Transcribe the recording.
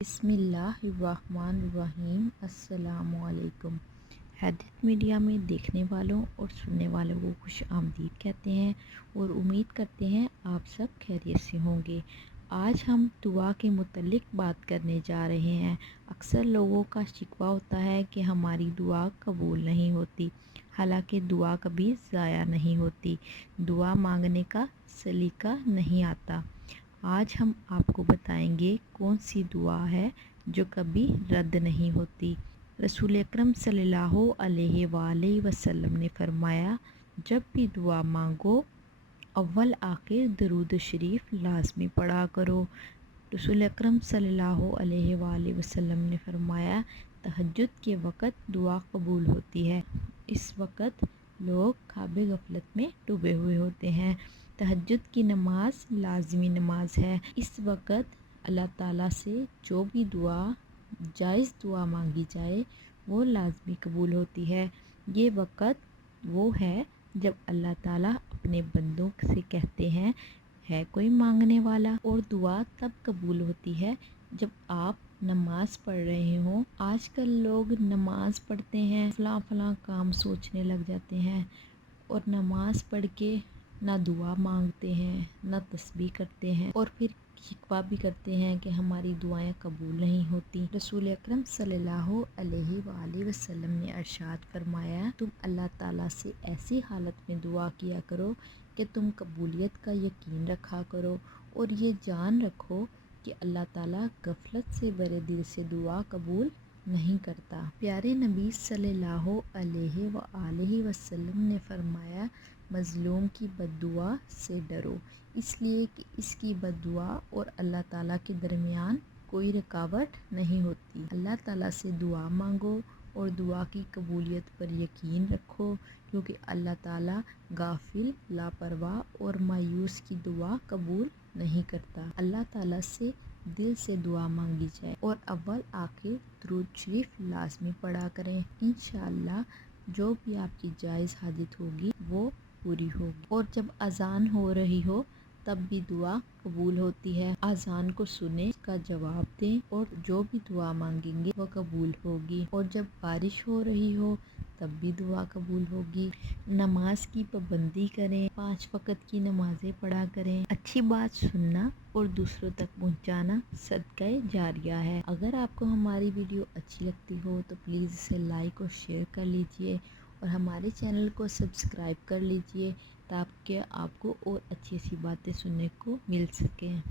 बिस्मिल्लाहिर्रहमानिर्रहीम। अस्सलाम वालेकुम। हैदत मीडिया में देखने वालों और सुनने वालों को खुश आमदीद कहते हैं और उम्मीद करते हैं आप सब खैरियत से होंगे। आज हम दुआ के मुतल्लिक बात करने जा रहे हैं। अक्सर लोगों का शिकवा होता है कि हमारी दुआ कबूल नहीं होती, हालांकि दुआ कभी ज़ाया नहीं होती। दुआ मांगने का सलीका नहीं आता। आज हम आपको बताएंगे कौन सी दुआ है जो कभी रद्द नहीं होती। रसूल अकरम सल्लल्लाहु अलैहि वसल्लम ने फरमाया, जब भी दुआ मांगो अव्वल आखिर दरूद शरीफ लाजमी पढ़ा करो। रसूल अकरम सल्लल्लाहु अलैहि वसल्लम ने फरमाया, तहज्जुद के वक़्त दुआ कबूल होती है। इस वक़्त लोग ख्वाब गफलत में डूबे हुए होते हैं। तहज्जुद की नमाज लाजमी नमाज है। इस वक़्त अल्लाह ताला से जो भी दुआ जायज़ दुआ मांगी जाए वो लाजमी कबूल होती है। ये वक़्त वो है जब अल्लाह ताला अपने बंदों से कहते हैं, है कोई मांगने वाला। और दुआ तब कबूल होती है जब आप नमाज पढ़ रहे हो। आजकल लोग नमाज पढ़ते हैं, फलां काम सोचने लग जाते हैं और नमाज पढ़ के ना दुआ मांगते हैं ना तस्बीह करते हैं और फिर शिकवा भी करते हैं कि हमारी दुआएं कबूल नहीं होती। रसूल अकरम सल्लल्लाहु अलैहि वसल्लम ने इरशाद फरमाया, तुम अल्लाह ताला से ऐसी हालत में दुआ किया करो कि तुम कबूलियत का यकीन रखा करो और ये जान रखो कि अल्लाह ताला गफलत से भरे दिल से दुआ कबूल नहीं करता। प्यारे नबी सल्लल्लाहु अलैहि वसल्लम ने फरमाया, मज़लूम की बद्दुआ से डरो, इसलिए कि इसकी बद्दुआ और अल्लाह ताला के दरमियान कोई रुकावट नहीं होती। अल्लाह ताला से दुआ मांगो और दुआ की कबूलियत पर यकीन रखो, क्योंकि अल्लाह ताला गाफिल, लापरवाह और मायूस की दुआ कबूल नहीं करता। अल्लाह ताला से दिल से दुआ मांगी जाए और अव्वल आखिर दुरूद शरीफ लाजमी पढ़ा करें। इंशाअल्लाह जो भी आपकी जायज़ हाजत होगी वो पूरी होगी। और जब अजान हो रही हो तब भी दुआ कबूल होती है। अजान को सुने, इसका जवाब दें और जो भी दुआ मांगेंगे वो कबूल होगी। और जब बारिश हो रही हो तब भी दुआ कबूल होगी। नमाज की पाबंदी करें, 5 वक़्त की नमाज़ें पढ़ा करें। अच्छी बात सुनना और दूसरों तक पहुंचाना सदक़े जारिया है। अगर आपको हमारी वीडियो अच्छी लगती हो तो प्लीज़ इसे लाइक और शेयर कर लीजिए और हमारे चैनल को सब्सक्राइब कर लीजिए ताकि आपको और अच्छी बातें सुनने को मिल सकें।